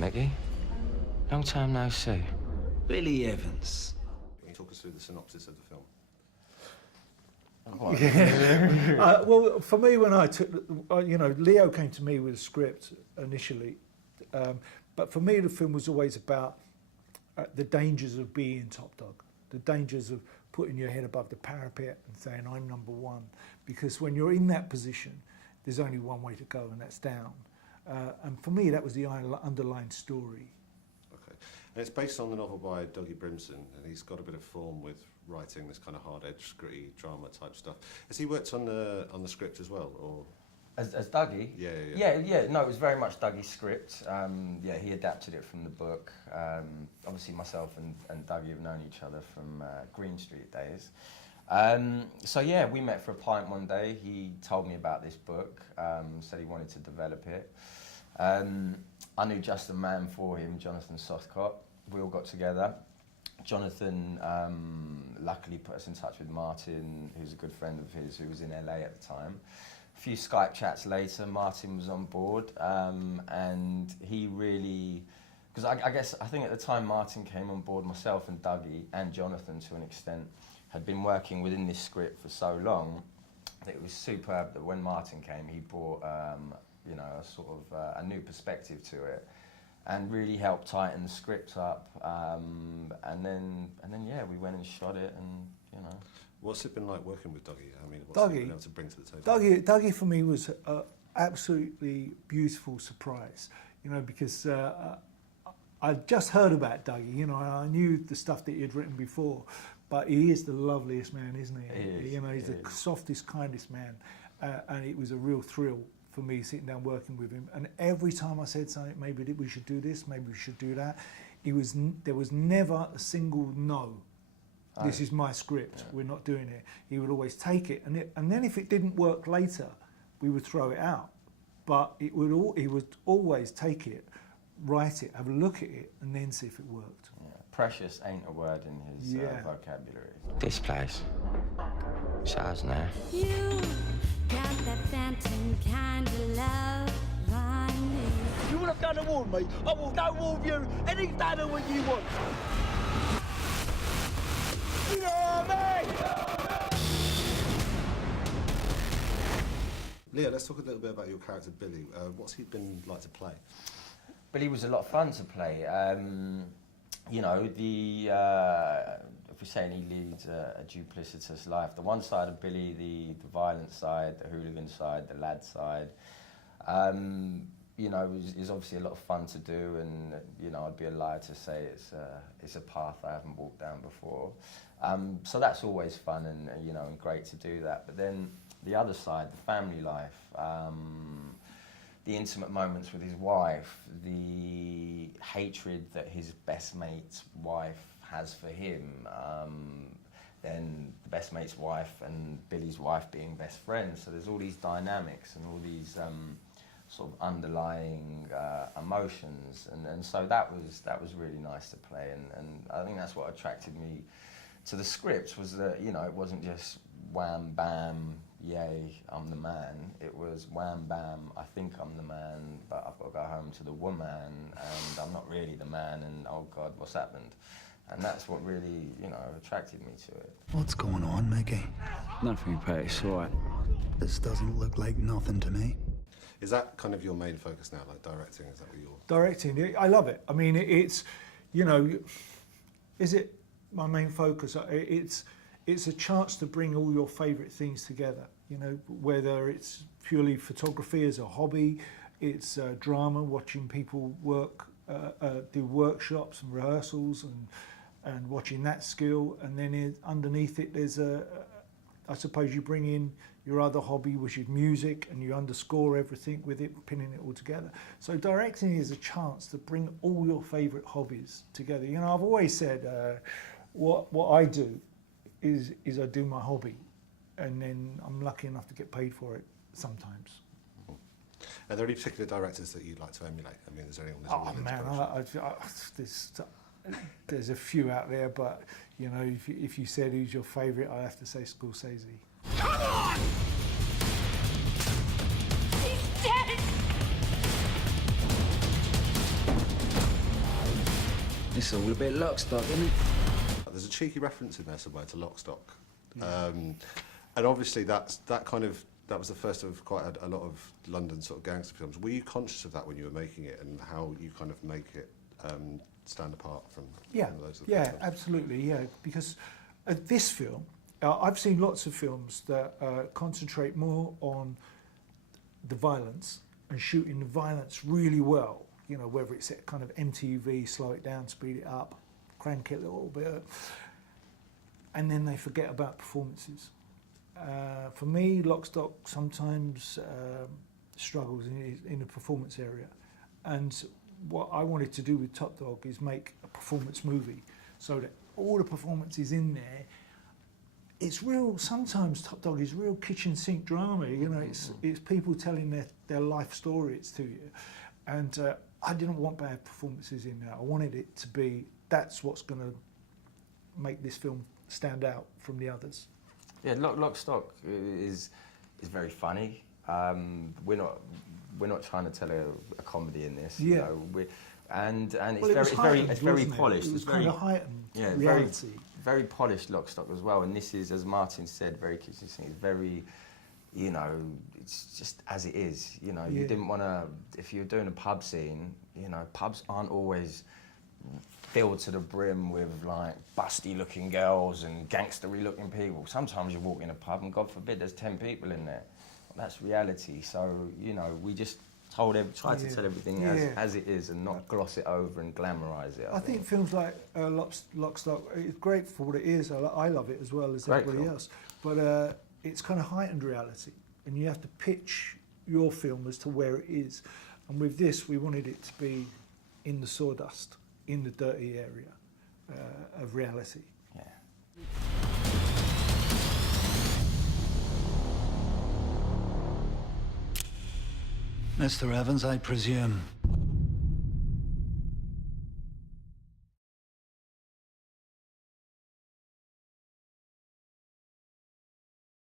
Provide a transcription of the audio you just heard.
Mickey. Long time no see. Billy Evans. Can you talk us through the synopsis of the film? Well, for me, when I took, Leo came to me with a script initially, but for me, the film was always about the dangers of being top dog, the dangers of putting your head above the parapet and saying, I'm number one. Because when you're in that position, there's only one way to go, and that's down. And for me, that was the underlying story. Okay. And it's based on the novel by Dougie Brimson, and he's got a bit of form with writing this kind of hard-edged, gritty drama type stuff. Has he worked on the script as well, or? As Dougie? Yeah. No, it was very much Dougie's script. He adapted it from the book. Obviously, myself and Dougie have known each other from Green Street days. We met for a pint one day. He told me about this book, said he wanted to develop it. I knew just the man for him, Jonathan Sothcott. We all got together. Jonathan luckily put us in touch with Martin, who's a good friend of his, who was in LA at the time. A few Skype chats later, Martin was on board, and he really, because I think at the time Martin came on board, myself and Dougie and Jonathan to an extent had been working within this script for so long that it was superb that when Martin came, he brought a sort of a new perspective to it and really helped tighten the script up, and then we went and shot it, and What's it been like working with Dougie? I mean, what's Dougie, he been able to bring to the table? Dougie for me was an absolutely beautiful surprise, because I'd just heard about Dougie, I knew the stuff that he had written before, but he is the loveliest man, isn't he? He is, He's the softest, kindest man, and it was a real thrill for me sitting down working with him. And every time I said something, maybe we should do this, maybe we should do that, there was never a single no. This is my script, we're not doing it. He would always take it, and then if it didn't work later, we would throw it out. But he would always take it, write it, have a look at it, and then see if it worked. Yeah. Precious ain't a word in his vocabulary. This place. It's ours now. You got that phantom kind of love on me. You would have done a war with me. I will go war with you any day of what you want. You know what I mean? Leo, let's talk a little bit about your character Billy. What's he been like to play? Billy was a lot of fun to play. If we're saying he leads a duplicitous life, the one side of Billy, the violent side, the hooligan side, the lad side, is obviously a lot of fun to do, and I'd be a liar to say it's a path I haven't walked down before. So that's always fun and great to do that. But then the other side, the family life, the intimate moments with his wife, the hatred that his best mate's wife has for him, then the best mate's wife and Billy's wife being best friends. So there's all these dynamics and all these sort of underlying emotions, and so that was really nice to play, and I think that's what attracted me to the script, was that it wasn't just wham bam, yay, I'm the man. It was wham bam, I think I'm the man, but I've got to go home to the woman, and I'm not really the man, and oh God, what's happened? And that's what really, attracted me to it. What's going on, Mickey? Nothing, Pat, it's all right. This doesn't look like nothing to me. Is that kind of your main focus now, like directing? Is that what you're... Directing, I love it. I mean, it's, is it my main focus? It's a chance to bring all your favourite things together, whether it's purely photography as a hobby, it's drama, watching people work, do workshops and rehearsals and watching that skill, and then underneath it there's I suppose you bring in your other hobby, which is music, and you underscore everything with it, pinning it all together. So directing is a chance to bring all your favourite hobbies together. I've always said what I do is I do my hobby, and then I'm lucky enough to get paid for it sometimes. Are there any particular directors that you'd like to emulate? I mean, is there anyone that's a real inspiration? There's a few out there, but if you said who's your favourite, I'd have to say Scorsese. Come on! He's dead! It's all a bit lock stock, isn't it? There's a cheeky reference in there somewhere to Lock, Stock. And obviously that was the first of quite a lot of London sort of gangster films. Were you conscious of that when you were making it, and how you kind of make it stand apart from those other films? Absolutely, yeah. Because this film, I've seen lots of films that concentrate more on the violence and shooting the violence really well. You know, whether it's at kind of MTV, slow it down, speed it up, crank it a little bit, and then they forget about performances. For me, Lock, Stock sometimes struggles in the performance area, and what I wanted to do with Top Dog is make a performance movie, so that all the performances in there, it's real. Sometimes Top Dog is real kitchen sink drama. You know, it's people telling their life stories to you, and I didn't want bad performances in there. I wanted it to be, that's what's going to make this film stand out from the others. Yeah, Lock, Stock is very funny. We're not trying to tell a comedy in this. Yeah. You know, and Well, it's very wasn't it? polished. It was It's kind very of heightened yeah, reality. very polished Lock, Stock as well. And this is, as Martin said, very kitchen sink. It's very, you know, it's just as it is. You know, you didn't want to, if you're doing a pub scene, you know, pubs aren't always filled to the brim with like busty looking girls and gangstery looking people. Sometimes you walk in a pub and God forbid there's 10 people in there. That's reality. So, you know, we just tried to tell everything as it is and not gloss it over and glamorise it. I think films like Lock, Stock, it's great for what it is. I love it as well as Great everybody film. else. But it's kind of heightened reality, and you have to pitch your film as to where it is. And with this, we wanted it to be in the sawdust, in the dirty area of reality. Yeah. Mr. Evans, I presume